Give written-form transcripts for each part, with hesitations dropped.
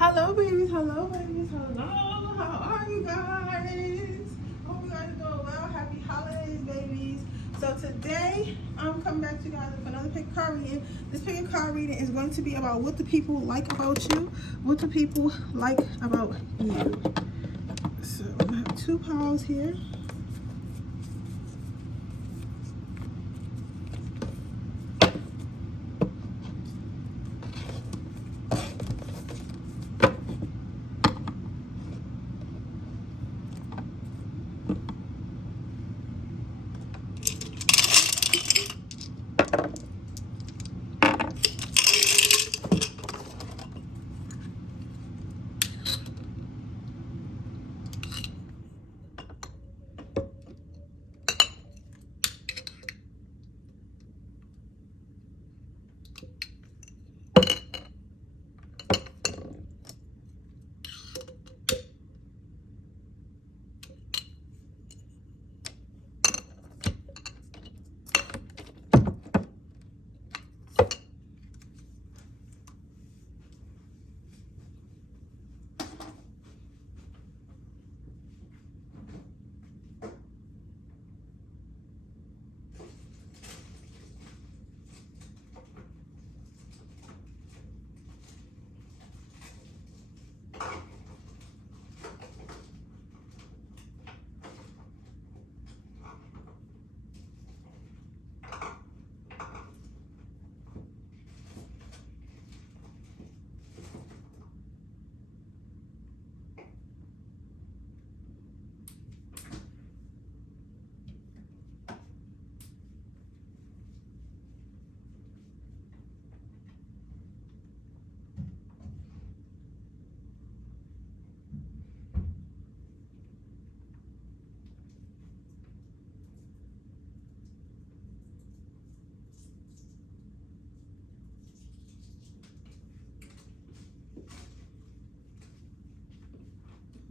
Hello babies, hello babies, hello. How are you guys? Hope you guys are doing well. Happy holidays, babies. So today I'm coming back to you guys with another pick a card reading. This pick a card reading is going to be about what the people like about you, what the people like about you. So I'm gonna have two piles here.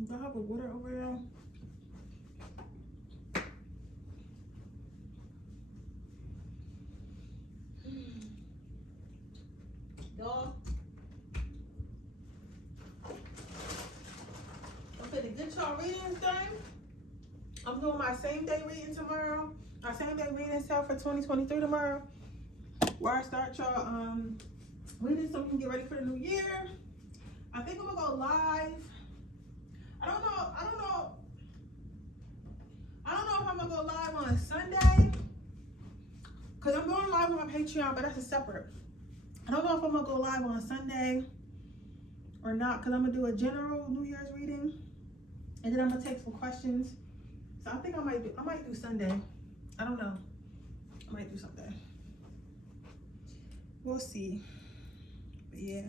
Do I have a water over there? Y'all, I'm finna get y'all readings done. I'm doing my same day reading tomorrow. Our same day reading set for 2023 tomorrow. Where I start y'all reading so we can get ready for the new year. I think I'm gonna go live. I don't know if I'm gonna go live on Sunday. Cause I'm going live on my Patreon, but that's a separate. I don't know if I'm gonna go live on Sunday or not, because I'm gonna do a general New Year's reading. And then I'm gonna take some questions. So I think I might do Sunday. I don't know. I might do Sunday. We'll see. But yeah.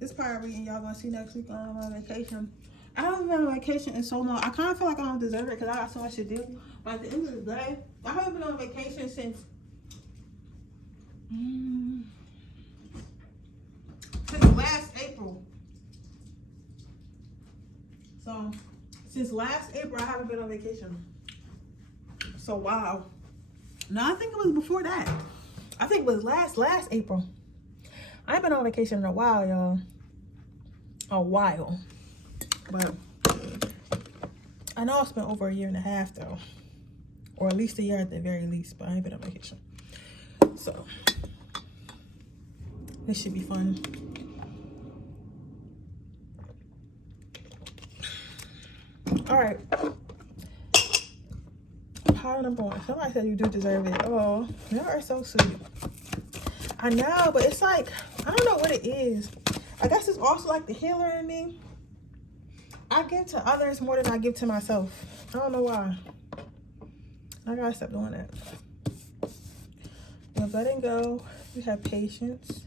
This part reading y'all gonna see next week on my vacation. I haven't been on vacation in so long. I kind of feel like I don't deserve it because I got so much to do. But at the end of the day, I haven't been on vacation since last April. So since last April, I haven't been on vacation. So wow. No, I think it was before that. I think it was last April. I ain't been on vacation in a while, y'all. A while. But I know it's been over a year and a half though. Or at least a year at the very least, but I ain't been on vacation. So this should be fun. All right. Pile number one. Somebody said you do deserve it. Oh, y'all are so sweet. I know, but it's like, I don't know what it is. I guess it's also like the healer in me. I give to others more than I give to myself. I don't know why. I gotta stop doing that. With letting go, you have patience.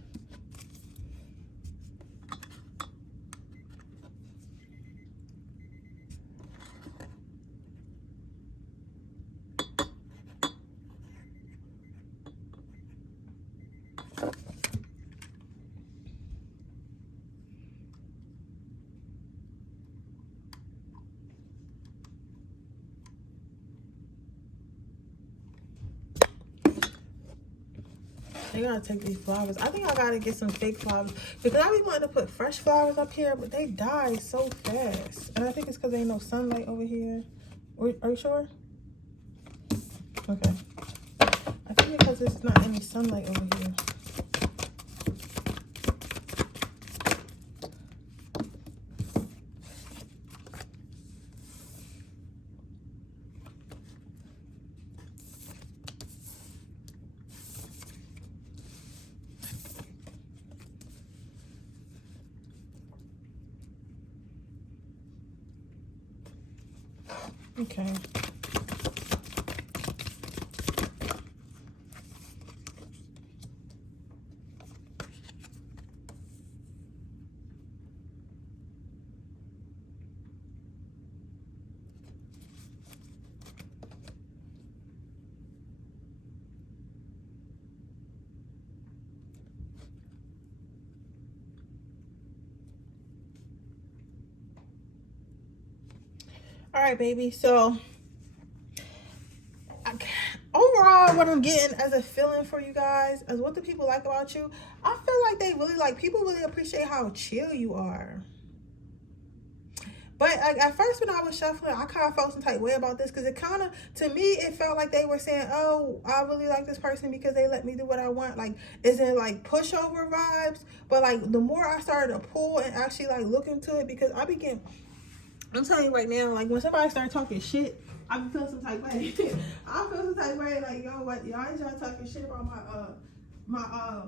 I gotta take these flowers. I think I gotta get some fake flowers because I be wanting to put fresh flowers up here, but they die so fast. And I think it's because there ain't no sunlight over here. Are you sure? Okay. I think because there's not any sunlight over here. Okay. All right, baby. So overall, what I'm getting as a feeling for you guys, as what do people like about you, I feel like they really like, people really appreciate how chill you are. But like at first when I was shuffling, I kind of felt some type of way about this because it kind of, to me, it felt like they were saying, oh, I really like this person because they let me do what I want. Like, is it like pushover vibes? But like the more I started to pull and actually like look into it, because I'm telling you right now, like when somebody started talking shit, I be feeling some type of way. I feel some type of way, like, yo, what, y'all ain't trying to talking shit about my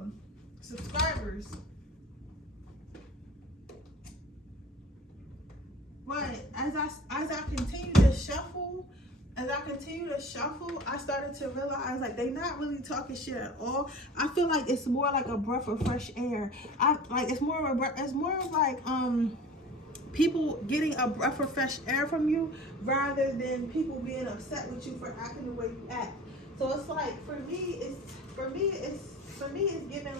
subscribers. But as I continue to shuffle, I started to realize like they not really talking shit at all. I feel like it's more like a breath of fresh air. It's more of like people getting a breath of fresh air from you rather than people being upset with you for acting the way you act. So it's like for me it's giving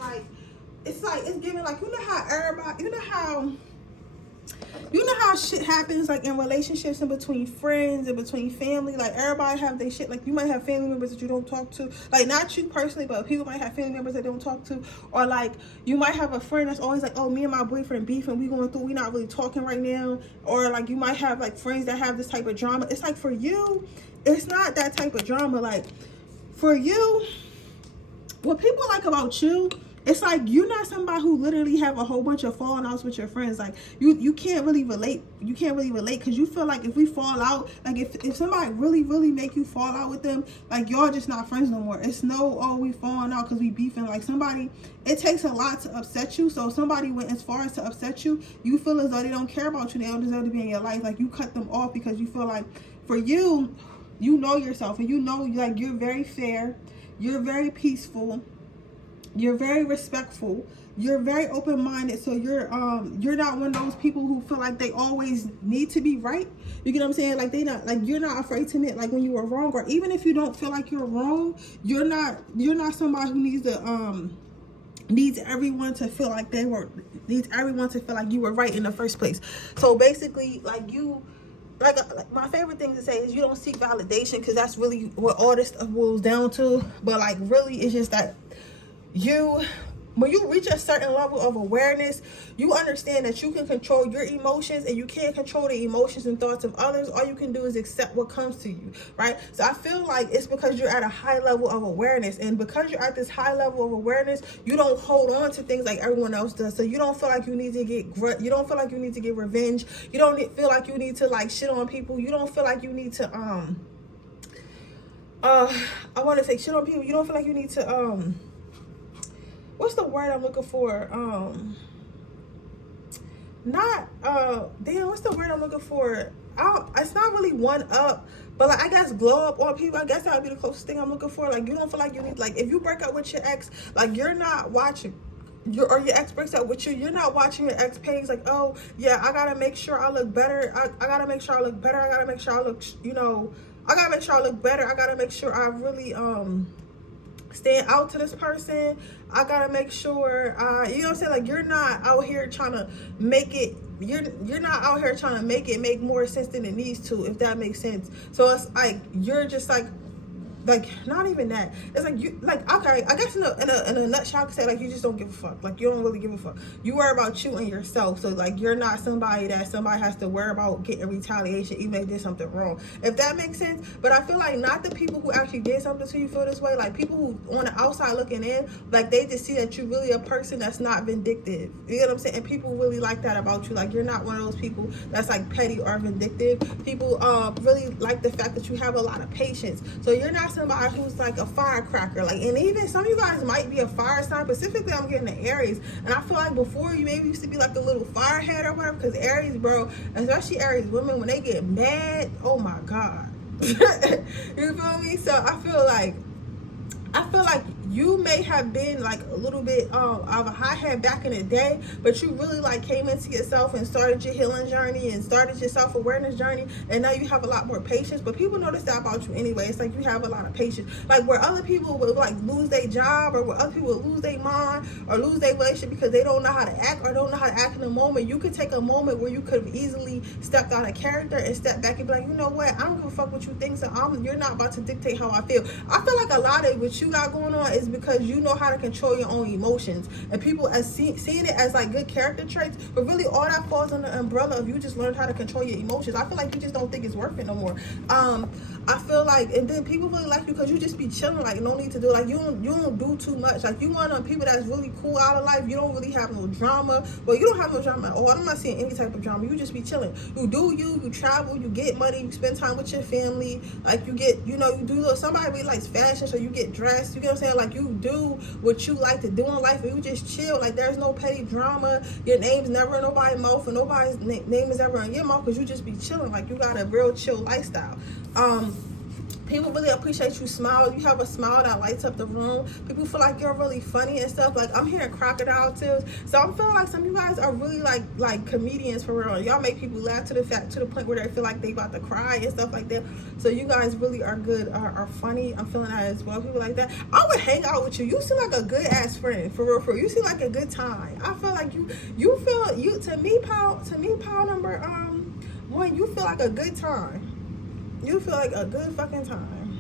like you know how everybody, you know how shit happens like in relationships and between friends and between family, like everybody have their shit. Like you might have family members that you don't talk to, like not you personally, but people might have family members that they don't talk to, or like you might have a friend that's always like, oh, me and my boyfriend beefing, we not really talking right now. Or like you might have like friends that have this type of drama. It's like for you, it's not that type of drama. Like for you, what people like about you, it's like you're not somebody who literally have a whole bunch of falling outs with your friends. Like you can't really relate. You can't really relate because you feel like if we fall out, like if somebody really make you fall out with them, like y'all just not friends no more. It's no, oh, we falling out because we beefing. Like somebody, it takes a lot to upset you. So if somebody went as far as to upset you, you feel as though they don't care about you. They don't deserve to be in your life. Like you cut them off because you feel like for you, you know yourself and you know like you're very fair, you're very peaceful, you're very respectful, you're very open-minded. So you're not one of those people who feel like they always need to be right. You get what I'm saying? Like you're not afraid to admit like when you were wrong, or even if you don't feel like you're wrong, you're not somebody who needs everyone to feel like you were right in the first place. So basically like you like my favorite thing to say is you don't seek validation, because that's really what all this stuff boils down to. But like really it's just that when you reach a certain level of awareness, you understand that you can control your emotions and you can't control the emotions and thoughts of others. All you can do is accept what comes to you, right? So I feel like it's because you're at a high level of awareness, and because you're at this high level of awareness, you don't hold on to things like everyone else does. So you don't feel like you need to get revenge. You don't feel like you need to like shit on people. You don't feel like you need to I want to say shit on people. You don't feel like you need to what's the word I'm looking for? What's the word I'm looking for? It's not really one up, but like I guess glow up on people. I guess that would be the closest thing I'm looking for. Like you don't feel like you need, like if you break up with your ex, like you're not watching your ex breaks up with you, you're not watching your ex page like, oh yeah, I gotta make sure I look better. I gotta make sure I look better. I gotta make sure I look, I gotta make sure I look better. I gotta make sure I really stand out to this person. I gotta make sure you know what I'm saying, like you're not out here trying to make it, you're not out here trying to make it make more sense than it needs to, if that makes sense. So it's like you're just like like, not even that. It's like you, like, okay, I guess in a nutshell, I could say like you just don't give a fuck. Like you don't really give a fuck. You worry about you and yourself. So like you're not somebody that somebody has to worry about getting retaliation even if they did something wrong. If that makes sense. But I feel like not the people who actually did something to you feel this way. Like people who on the outside looking in, like they just see that you're really a person that's not vindictive. You know what I'm saying? And people really like that about you. Like you're not one of those people that's like petty or vindictive. People really like the fact that you have a lot of patience. So you're not somebody who's like a firecracker. Like, and even some of you guys might be a fire sign. Specifically, I'm getting the Aries, and I feel like before you maybe used to be like a little firehead or whatever. Because Aries, bro, especially Aries women, when they get mad, oh my god. You feel me? So I feel like you may have been like a little bit of a hothead back in the day, but you really like came into yourself and started your healing journey and started your self-awareness journey, and now you have a lot more patience. But people notice that about you anyway. It's like you have a lot of patience. Like where other people would like lose their job, or where other people would lose their mind or lose their relationship because they don't know how to act or don't know how to act in the moment, you could take a moment where you could have easily stepped out of character and step back and be like, you know what, I don't give a fuck what you think, so you're not about to dictate how I feel. I feel like a lot of what you got going on is because you know how to control your own emotions, and people as seeing it as like good character traits, but really all that falls under the umbrella of you just learned how to control your emotions. I feel like you just don't think it's worth it no more. I feel like, and then people really like you because you just be chilling, like no need to do, like you don't do too much. Like you want people that's really cool out of life. You don't really have no drama. Well, you don't have no drama. Oh, I'm not seeing any type of drama. You just be chilling. You do you travel, you get money, you spend time with your family. Like you get, you know, you do little, somebody really likes fashion, so you get dressed. You get what I'm saying? Like you do what you like to do in life, and you just chill. Like there's no petty drama. Your name's never in nobody's mouth, and nobody's name is ever in your mouth because you just be chilling. Like you got a real chill lifestyle. People really appreciate you smile. You have a smile that lights up the room. People feel like you're really funny and stuff. Like I'm hearing crocodile tears. So I'm feeling like some of you guys are really like comedians for real. Y'all make people laugh to the point where they feel like they about to cry and stuff like that. So you guys really are good, are funny. I'm feeling that as well. People like that. I would hang out with you. You seem like a good ass friend, for real. You seem like a good time. I feel like you feel to me, Paul number 1, you feel like a good time. You feel like a good fucking time.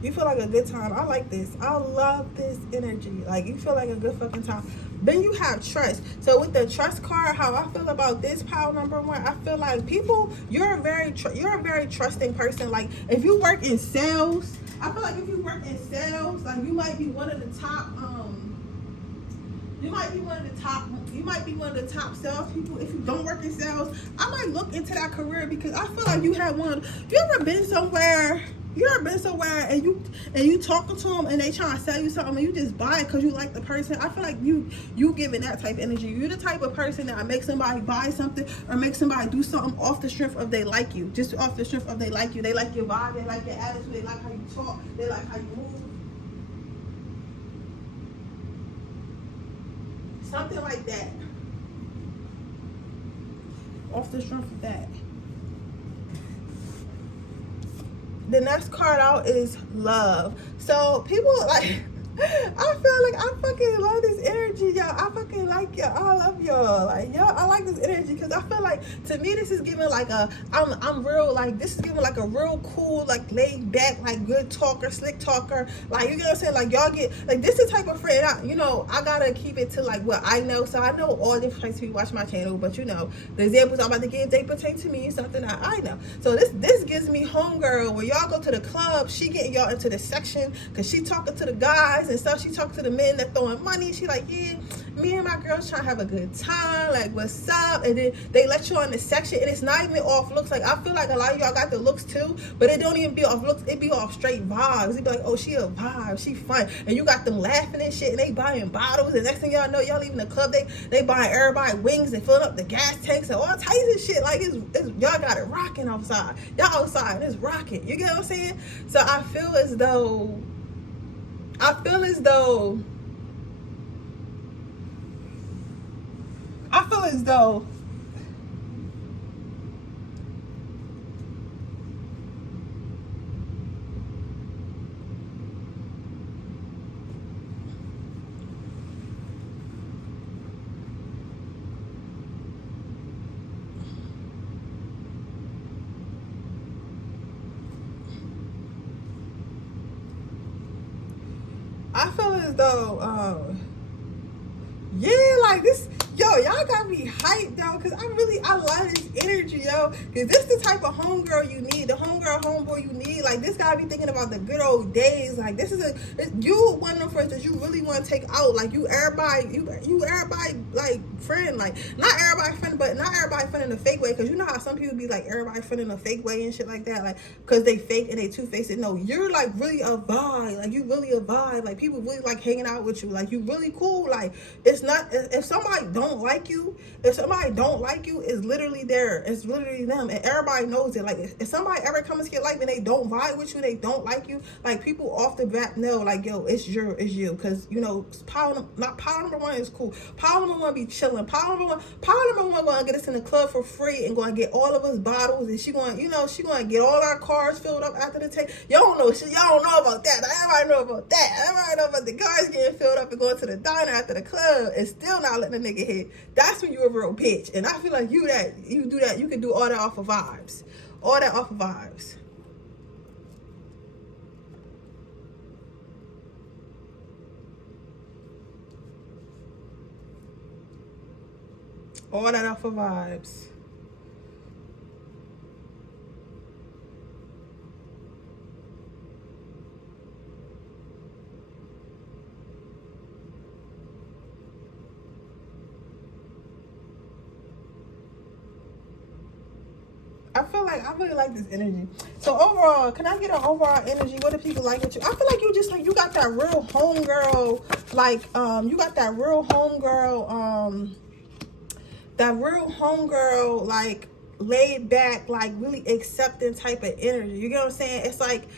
You feel like a good time. I like this. I love this energy. Like you feel like a good fucking time. Then you have trust. So with the trust card, how I feel about this pile number 1, I feel like people, you're a very trusting person. Like if you work in sales, I feel like if you work in sales, like you might be one of the top. You might be one of the top sales people. If you don't work in sales, I might look into that career because I feel like you have one. You ever been somewhere and you talking to them and they trying to sell you something and you just buy it because you like the person? I feel like you giving that type of energy. You're the type of person that make somebody buy something or make somebody do something off the strength of they like you. Just off the strength of they like you. They like your vibe. They like your attitude. They like how you talk. They like how you move. Something like that. Off the strength of that. The next card out is love. So people like, I feel like I fucking love this energy, y'all. I fucking like y'all. I love y'all. Like y'all, I like this energy because I feel like to me this is giving like I'm real, like this is giving like a real cool, like laid back, like good talker, slick talker. Like you know what I'm saying? Like y'all get like this is the type of friend. I gotta keep it to like what I know. So I know all different types of people watch my channel, but you know the examples I'm about to give, they pertain to me, something that I know. So this gives me homegirl. When y'all go to the club, she getting y'all into the section because she talking to the guys and stuff. She talked to the men that throwing money. She like, yeah, me and my girls trying to have a good time. Like, what's up? And then they let you on the section, and it's not even off looks. Like, I feel like a lot of y'all got the looks too, but it don't even be off looks. It be off straight vibes. It be like, oh, she a vibe. She fun. And you got them laughing and shit, and they buying bottles. And next thing y'all know, y'all leaving the club, they buying everybody wings and filling up the gas tanks and all types of shit. Like, it's y'all got it rocking outside. Y'all outside, and it's rocking. You get what I'm saying? So I feel as though I feel as though though. Yeah, like this, yo, y'all got me hyped though, cause I love this energy, yo, cause this the type of homegirl you need, the homeboy you need. Like, this gotta be thinking about the good old days. Like, you one of them friends that you really want to take out. Like, you everybody like friend, like not everybody friend, but not everybody friend in a fake way, cause you know how some people be like everybody friend in a fake way and shit like that, like cause they fake and they two-faced. No, you're like really a vibe, like you really a vibe, like people really like hanging out with you, like you really cool. Like, it's not, if somebody don't like you, it's literally there, it's literally them, and everybody knows it. Like, if somebody ever comes to your life and they don't vibe with you, they don't like you, like people off the bat know, like, yo, it's you, because you know, power number one is cool. Power number one be chilling. Power number one gonna get us in the club for free and gonna get all of us bottles, and she gonna get all our cars filled up after the take. Y'all don't know about that, but everybody know about that. Everybody know about the cars getting filled up and going to the diner after the club and still not letting the nigga hit. That's when you a real bitch. And I feel like you can do all that off of vibes. All that off of vibes. All that off of vibes. I really like this energy. So overall, can I get an overall energy? What do people like with you? I feel like you got that real homegirl, like you got that real homegirl, like laid back, like really accepting type of energy. You get what I'm saying? It's like,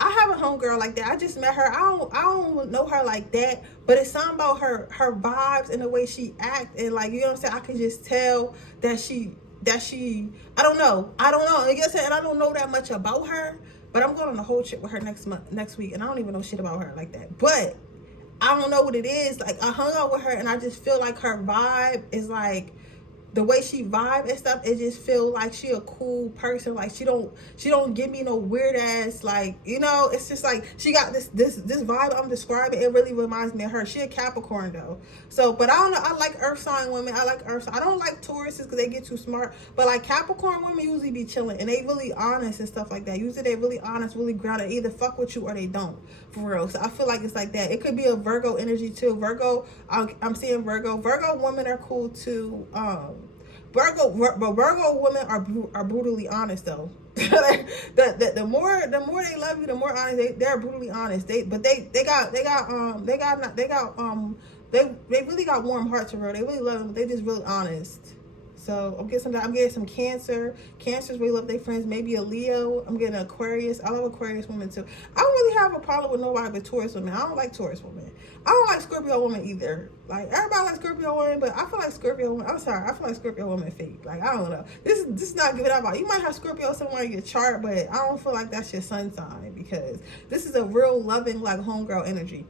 I have a homegirl like that. I just met her. I don't know her like that, but it's something about her vibes and the way she act, and like, you know what I'm saying, I can just tell that she I don't know. You know what I'm saying? And I don't know that much about her, but I'm going on a whole trip with her next week, and I don't even know shit about her like that. But I don't know what it is. Like, I hung out with her, and I just feel like her vibe is like, the way she vibe and stuff, it just feel like she a cool person. Like, she don't give me no weird ass, like, you know, it's just like she got this vibe I'm describing. It really reminds me of her. She a Capricorn though. So, but I don't know, I like earth sign women. I don't like Tauruses because they get too smart, but like Capricorn women usually be chilling and they really honest and stuff like that. Usually they really honest, really grounded, either fuck with you or they don't, for real. So I feel like it's like that. It could be a Virgo energy too. Virgo, I'm seeing Virgo women are cool too. Virgo women are brutally honest though. the more they love you, the more honest they're brutally honest. They really got warm hearts for real. They really love them, but they just really honest. So I'm getting some Cancer. Cancers really love their friends. Maybe a Leo. I'm getting an Aquarius. I love Aquarius women too. I don't really have a problem with nobody but Taurus women. I don't like Taurus women. I don't like Scorpio women either. Like, everybody likes Scorpio women, but I feel like Scorpio women, I feel like Scorpio women fake. Like, I don't know. This is not giving out. You might have Scorpio somewhere in your chart, but I don't feel like that's your sun sign, because this is a real loving, like, homegirl energy.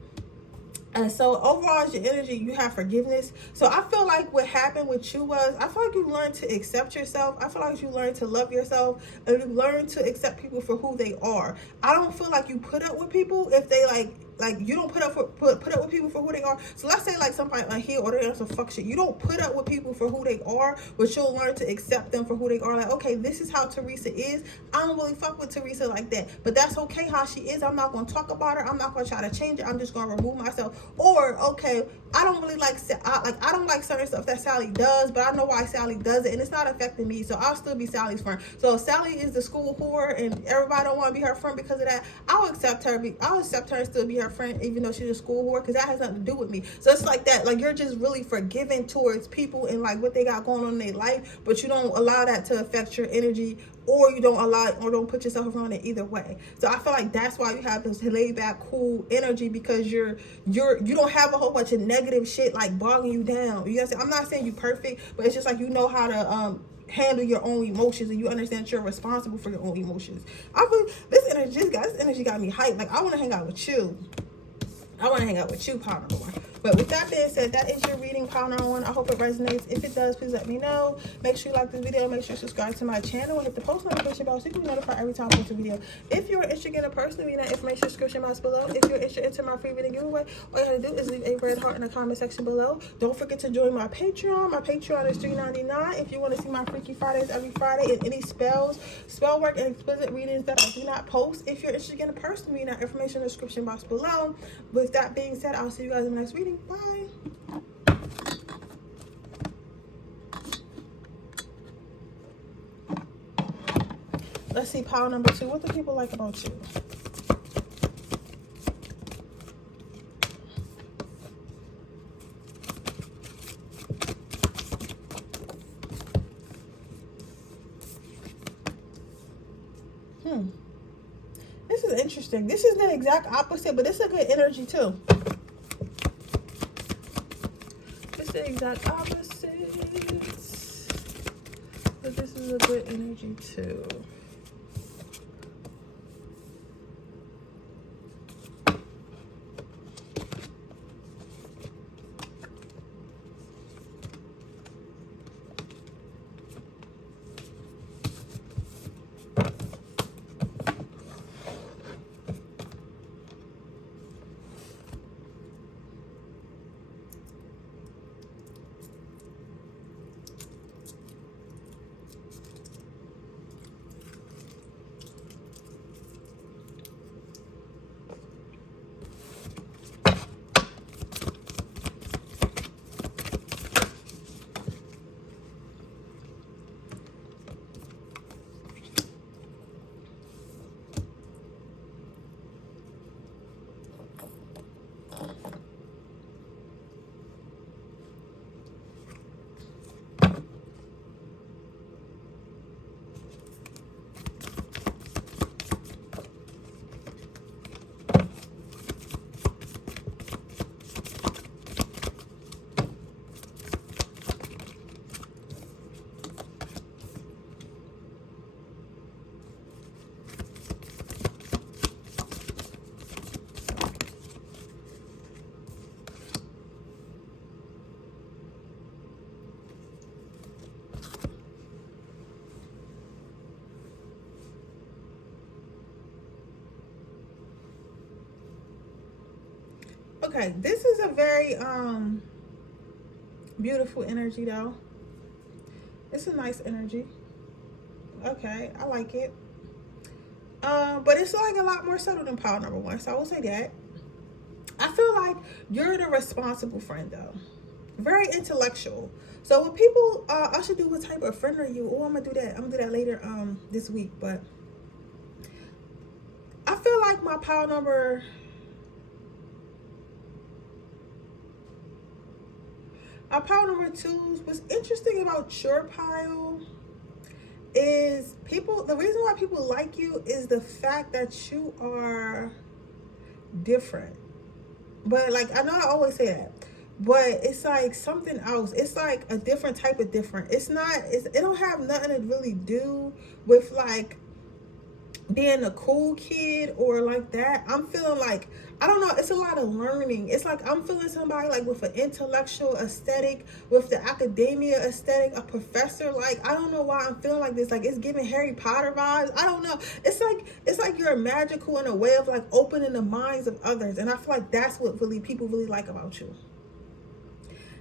And so overall, as your energy, you have forgiveness. So I feel like what happened with you was, I feel like you learned to accept yourself. I feel like you learned to love yourself, and you learned to accept people for who they are. I don't feel like you put up with people if they like you don't put up with people for who they are. So let's say like somebody like here or there on some fuck shit. You don't put up with people for who they are, but you'll learn to accept them for who they are. Like, okay, this is how Teresa is. I don't really fuck with Teresa like that, but that's okay how she is. I'm not gonna talk about her. I'm not gonna try to change it. I'm just gonna remove myself. Or, okay, I don't really like I don't like certain stuff that Sally does, but I know why Sally does it, and it's not affecting me, so I'll still be Sally's friend. So if Sally is the school whore and everybody don't want to be her friend because of that, I'll accept her and still be her friend, even though she's a school whore, because that has nothing to do with me. So it's like that. Like, you're just really forgiving towards people and like what they got going on in their life, but you don't allow that to affect your energy, or you don't allow it, or don't put yourself around it either way. So I feel like that's why you have this laid back, cool energy, because you don't have a whole bunch of negative shit like bogging you down. You know what I'm saying? I'm not saying you perfect, but it's just like, you know how to handle your own emotions, and you understand that you're responsible for your own emotions. I feel this energy got me hyped. Like, I want to hang out with you. I want to hang out with you, Power Number One. But with that being said, that is your reading, pile number 1. I hope it resonates. If it does, please let me know. Make sure you like this video. Make sure you subscribe to my channel and hit the post notification bell so you can be notified every time I post a video. If you're interested in a personal reading, that information description box below. If you're interested in my free reading giveaway, all you have to do is leave a red heart in the comment section below. Don't forget to join my Patreon. My Patreon is $3.99. If you want to see my Freaky Fridays every Friday and any spells, spell work, and explicit readings that I do not post. If you're interested in a personal reading, that information in the description box below. With that being said, I'll see you guys in the next reading. Bye. Let's see, pile number 2. What do people like about you? This is interesting. This is the exact opposite, but it's a good energy too. It's the exact opposite, but this is a good energy too. Okay, this is a very beautiful energy though. It's a nice energy. Okay, I like it. But it's like a lot more subtle than pile number 1, so I will say that. I feel like you're the responsible friend though. Very intellectual. So what people I should do, what type of friend are you? Oh, I'm gonna do that later this week. But I feel like my pile number pile number 2, what's interesting about your pile is the reason why people like you is the fact that you are different. But like, I know I always say that, but it's like something else. It's like a different type of different. It don't have nothing to really do with like being a cool kid or like that. I'm feeling like, I don't know, it's a lot of learning. It's like I'm feeling somebody like with an intellectual aesthetic, with the academia aesthetic, a professor. Like, I don't know why I'm feeling like this. Like, it's giving Harry Potter vibes. I don't know. It's like you're magical in a way of like opening the minds of others. And I feel like that's what people really like about you.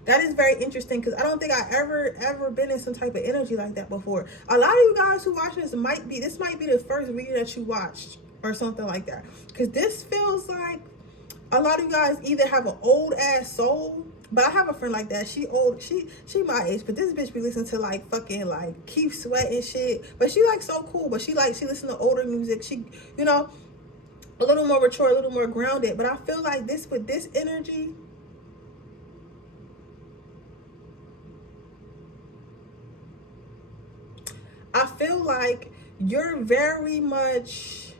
That is very interesting because I don't think I ever been in some type of energy like that before. A lot of you guys who watch this might be the first reading that you watched or something like that. Because this feels like a lot of you guys either have an old ass soul. But I have a friend like that. She old. She my age. But this bitch be listening to like fucking like Keith Sweat and shit. But she like so cool. But she listen to older music. She, you know, a little more mature, a little more grounded. But I feel like with this energy, I feel like you're very much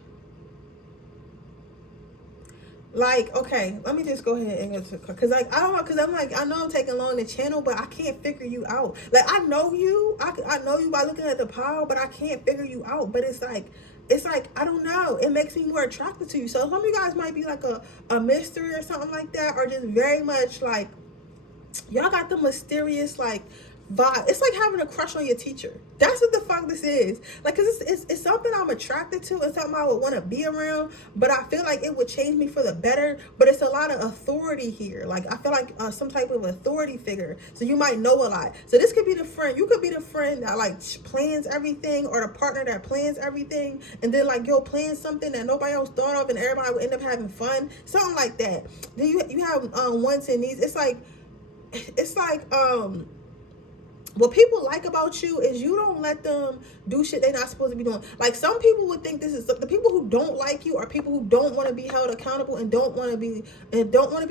like, okay, let me just go ahead and go to, because like, I don't know, because I'm like, I know I'm taking long the channel, but I can't figure you out. Like, I know you, I know you by looking at the pile, but I can't figure you out. But it's like, it's like, I don't know, it makes me more attracted to you. So some of you guys might be like a mystery or something like that, or just very much like, y'all got the mysterious like vibe. It's like having a crush on your teacher. That's what the fuck this is. Like, cause it's something I'm attracted to. It's something I would want to be around, but I feel like it would change me for the better. But it's a lot of authority here. Like, I feel like some type of authority figure. So you might know a lot. So this could be the friend. You could be the friend that like plans everything, or the partner that plans everything, and then like you'll plan something that nobody else thought of, and everybody will end up having fun. Something like that. Then you have wants and needs. It's like what people like about you is you don't let them do shit they're not supposed to be doing. Like, some people would think this is the people who don't like you are people who don't want to be held accountable and don't want to be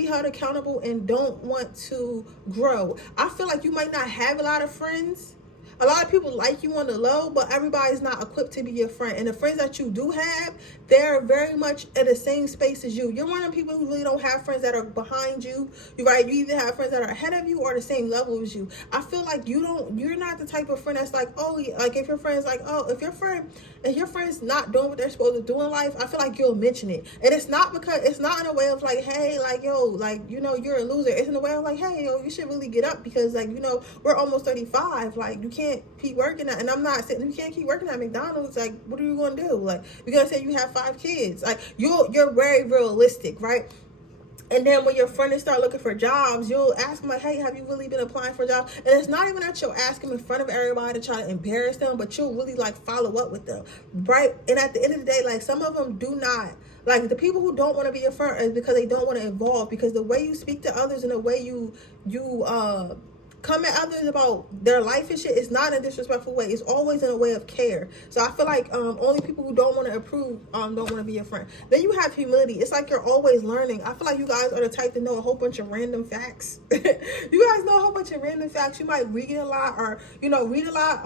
held accountable and don't want to grow. I feel like you might not have a lot of friends. A lot of people like you on the low, but everybody's not equipped to be your friend. And the friends that you do have, they're very much in the same space as you. You're one of the people who really don't have friends that are behind you. You either have friends that are ahead of you or the same level as you. I feel like you're not the type of friend that's like, oh, like if your friend's like, oh, if your friend's not doing what they're supposed to do in life, I feel like you'll mention it. And it's not in a way of like, hey, like, yo, like, you're a loser. It's in a way of like, hey, yo, you should really get up, because like, we're almost 35. Like, you can't keep working at, and I'm not saying you can't keep working at McDonald's. Like, what are you gonna do? Like, you're gonna say you have 5 kids. Like, you're very realistic, right? And then when your friends start looking for jobs, you'll ask them like, hey, have you really been applying for jobs? And it's not even that you'll ask them in front of everybody to try to embarrass them, but you'll really like follow up with them, right? And at the end of the day, like, some of them do not. Like, the people who don't want to be your friend is because they don't want to evolve, because the way you speak to others and the way you come at others about their life and shit, it's not in a disrespectful way. It's always in a way of care. So I feel like only people who don't want to improve don't want to be your friend. Then you have humility. It's like you're always learning. I feel like you guys are the type to know a whole bunch of random facts. You guys know a whole bunch of random facts. You might read a lot, or read a lot.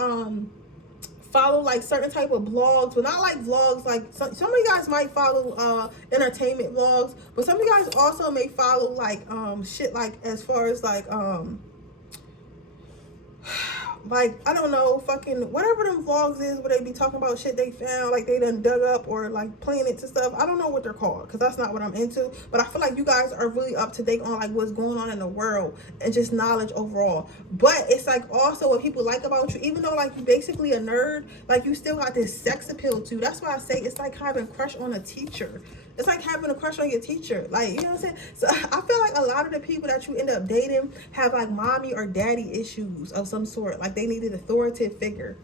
Follow like certain type of blogs, but not like vlogs. Like, some of you guys might follow entertainment vlogs, but some of you guys also may follow like shit, like as far as like I don't know, fucking whatever them vlogs is where they be talking about shit they found, like they done dug up, or like planets and stuff. I don't know what they're called, because that's not what I'm into. But I feel like you guys are really up to date on like what's going on in the world and just knowledge overall. But it's like also what people like about you, even though like you basically a nerd, like you still got this sex appeal too. That's why I say it's like having a crush on a teacher. It's like having a crush on your teacher. Like, you know what I'm saying? So I feel like a lot of the people that you end up dating have like mommy or daddy issues of some sort. Like, they need an authoritative figure.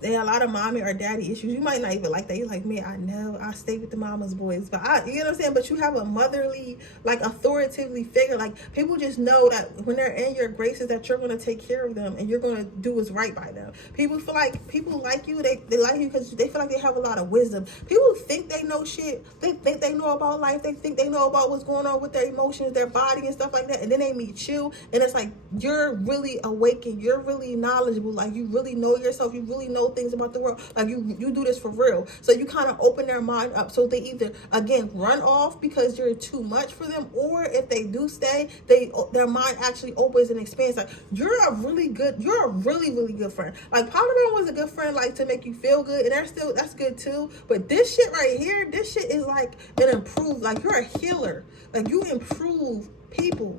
They have a lot of mommy or daddy issues. You might not even like that. You're like, me, I know, I stay with the mama's boys. But you know what I'm saying? But you have a motherly, like, authoritatively figure. Like, people just know that when they're in your graces, that you're going to take care of them and you're going to do what's right by them. People feel like people like you. They like you because they feel like they have a lot of wisdom. People think they know shit. They think they know about life. They think they know about what's going on with their emotions, their body and stuff like that. And then they meet you and it's like, you're really awakened. You're really knowledgeable. Like, you really know yourself. You really know things about the world. Like, you do this for real. So you kind of open their mind up, so they either again run off because you're too much for them, or if they do stay, their mind actually opens and expands. Like, you're a really really good friend. Like, Polymer was a good friend, like, to make you feel good, and that's good too. But this shit right here, this shit is like an improved, like, you're a healer. Like, you improve people.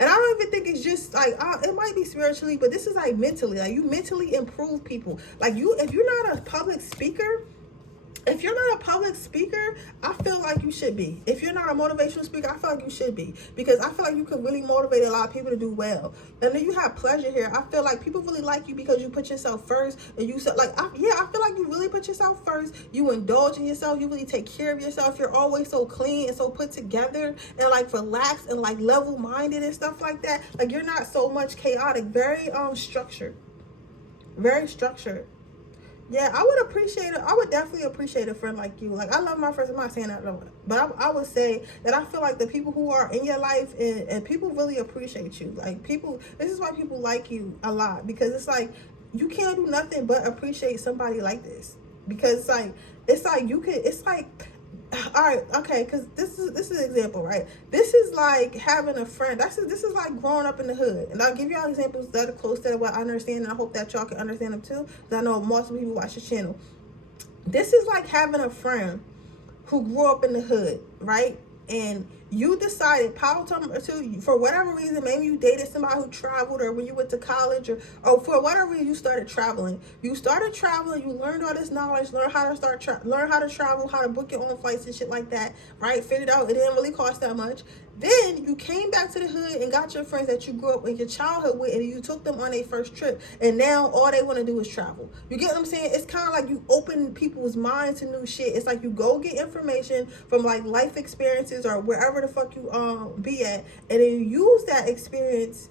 And I don't even think it's just like, it might be spiritually, but this is like mentally. Like, you mentally improve people. Like, if you're not a public speaker, I feel like you should be. If you're not a motivational speaker, I feel like you should be. Because I feel like you could really motivate a lot of people to do well. And then you have pleasure here. I feel like people really like you because you put yourself first. And you said, like, I feel like you really put yourself first. You indulge in yourself. You really take care of yourself. You're always so clean and so put together and like relaxed and like level-minded and stuff like that. Like, you're not so much chaotic. Very structured. Very structured. Yeah, I would definitely appreciate a friend like you. Like, I love my friends. I'm not saying that, but I would say that I feel like the people who are in your life and people really appreciate you. Like, this is why people like you a lot, because it's like, you can't do nothing but appreciate somebody like this. Because all right, okay, because this is an example, right? This is like having a friend. This is like growing up in the hood. And I'll give y'all examples that are close to what I understand, and I hope that y'all can understand them too, because I know most people watch the channel. This is like having a friend who grew up in the hood, right? And you decided, power to for whatever reason, maybe you dated somebody who traveled, or when you went to college, or for whatever reason you started traveling. You started traveling, you learned all this knowledge, learn how to travel, how to book your own flights and shit like that, right? Figured out it didn't really cost that much. Then you came back to the hood and got your friends that you grew up in your childhood with, and you took them on their first trip, and now all they want to do is travel. You get what I'm saying? It's kind of like you open people's minds to new shit. It's like you go get information from like life experiences or wherever the fuck you be at, and then you use that experiences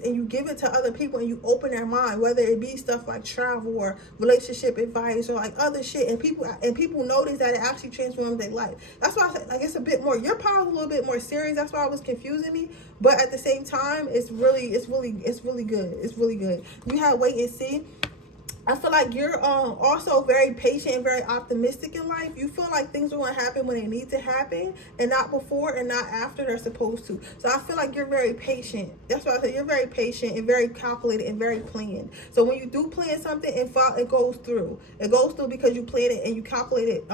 and you give it to other people, and you open their mind, whether it be stuff like travel or relationship advice or like other shit, and people notice that it actually transforms their life. That's why I said, like, it's a bit more, your power is a little bit more serious. That's why it was confusing me, but at the same time, it's really good. It's really good. You have wait and see. I feel like you're also very patient and very optimistic in life. You feel like things are going to happen when they need to happen, and not before and not after they're supposed to. So I feel like you're very patient. That's why I said you're very patient and very calculated and very planned. So when you do plan something, it goes through. It goes through because you plan it and you calculate it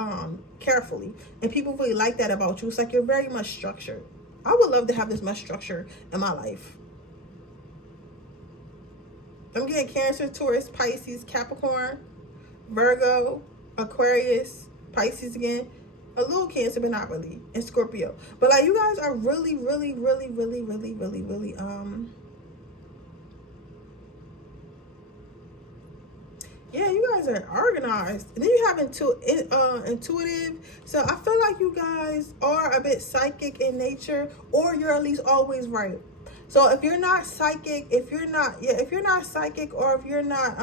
carefully. And people really like that about you. It's like you're very much structured. I would love to have this much structure in my life. I'm getting Cancer, Taurus, Pisces, Capricorn, Virgo, Aquarius, Pisces again, a little Cancer, but not really, and Scorpio. But like, you guys are really yeah, you guys are organized. And then you have intuitive. So I feel like you guys are a bit psychic in nature, or you're at least always right. So if you're not psychic, or if you're not psychic, or you're not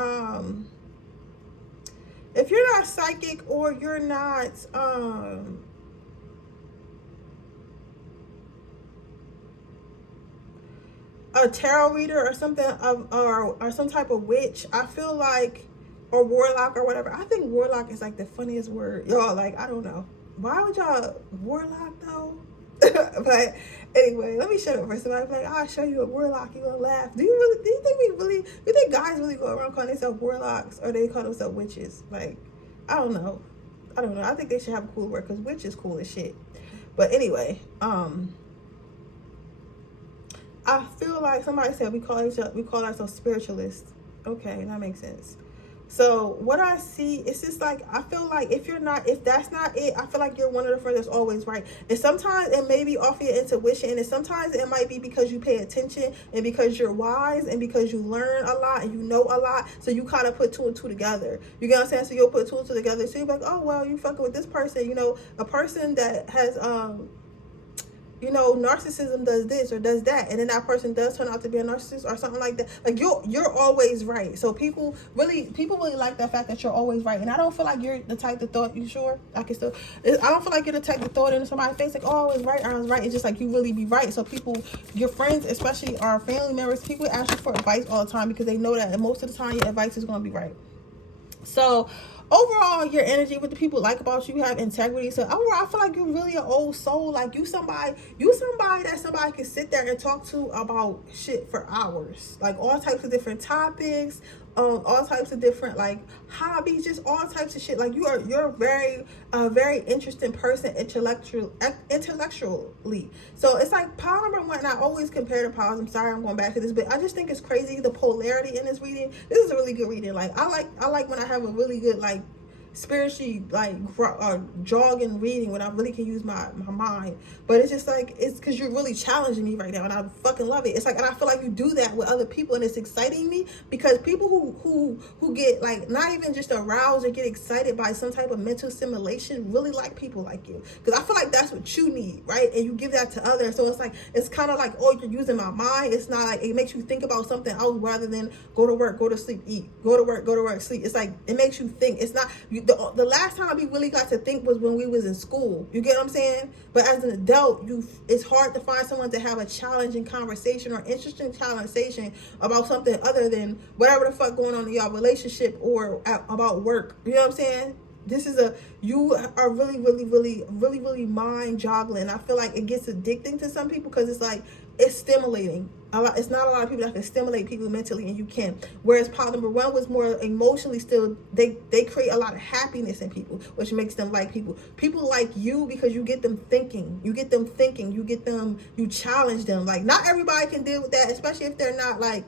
a tarot reader or something or some type of witch, I feel like, or warlock or whatever. I think warlock is like the funniest word, y'all. Like, I don't know, why would y'all warlock though? But anyway, let me shut up for somebody. Like, I'll show you a warlock, you gonna laugh. Do you think guys really go around calling themselves warlocks, or they call themselves witches? Like, I don't know. I think they should have a cool word, because witch is cool as shit. But anyway, I feel like somebody said we call ourselves spiritualists. Okay, that makes sense. So what I see, it's just like, I feel like if that's not it, I feel like you're one of the friends that's always right. And sometimes it may be off your intuition, and sometimes it might be because you pay attention, and because you're wise, and because you learn a lot and you know a lot. So you kind of put two and two together. You get what I'm saying? So you'll put two and two together. So you're like, oh, well, you fucking with this person, a person that has narcissism does this or does that, and then that person does turn out to be a narcissist or something like that. Like, you're always right. So people really like the fact that you're always right. And I don't feel like you're the type to throw it. You sure? I don't feel like you're the type to throw it into somebody's face like, oh, I was right. It's just like, you really be right. So people, your friends, especially our family members, people ask you for advice all the time because they know that most of the time your advice is going to be right. So overall, your energy, what the people like about you, have integrity. So overall, I feel like you're really an old soul. Like, you somebody that somebody can sit there and talk to about shit for hours. Like, all types of different topics, all types of different like hobbies, just all types of shit. Like, you're a very interesting person intellectually. So it's like pile number one, and I always compare the piles. I'm sorry I'm going back to this, but I just think it's crazy, the polarity in this reading. This is a really good reading. Like, I like when I have a really good, like, spiritually, like, jogging reading, when I really can use my mind. But it's just like, it's because you're really challenging me right now, and I fucking love it. It's like, and I feel like you do that with other people, and it's exciting me, because people who get, like, not even just aroused or get excited by some type of mental stimulation really like people like you, because I feel like that's what you need, right? And you give that to others. So it's like, it's kind of like, oh, you're using my mind. It's not like, it makes you think about something else rather than go to work, go to sleep, eat, go to work, sleep. It's like, it makes you think. It's not the last time we really got to think was when we was in school. You get what I'm saying? But as an adult, it's hard to find someone to have a challenging conversation or interesting conversation about something other than whatever the fuck going on in your relationship or about work. You know what I'm saying? You are really mind joggling. I feel like it gets addicting to some people because it's like, it's stimulating. it's not a lot of people that can stimulate people mentally, and you can. Whereas pile number 1 was more emotionally still, they create a lot of happiness in people, which makes them like people. People like you because you get them thinking. You challenge them. Like, not everybody can deal with that, especially if they're not like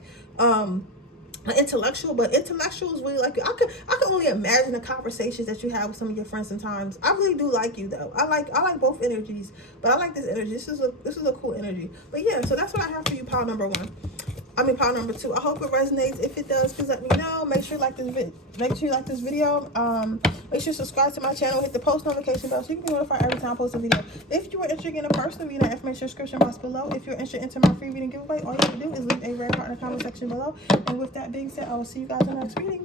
intellectual, but intellectuals really like you. I can only imagine the conversations that you have with some of your friends sometimes. I really do like you though. I like both energies, but I like this energy. This is a cool energy. But yeah, so that's what I have for you, pile number 1. I mean, pile number 2. I hope it resonates. If it does, please let me know. Make sure you like this video. Make sure you subscribe to my channel. Hit the post notification bell so you can be notified every time I post a video. If you are interested in a personal reading, information description box below. If you're interested in my free reading giveaway, all you have to do is leave a red heart in the comment section below. And with that being said, I will see you guys in the next reading.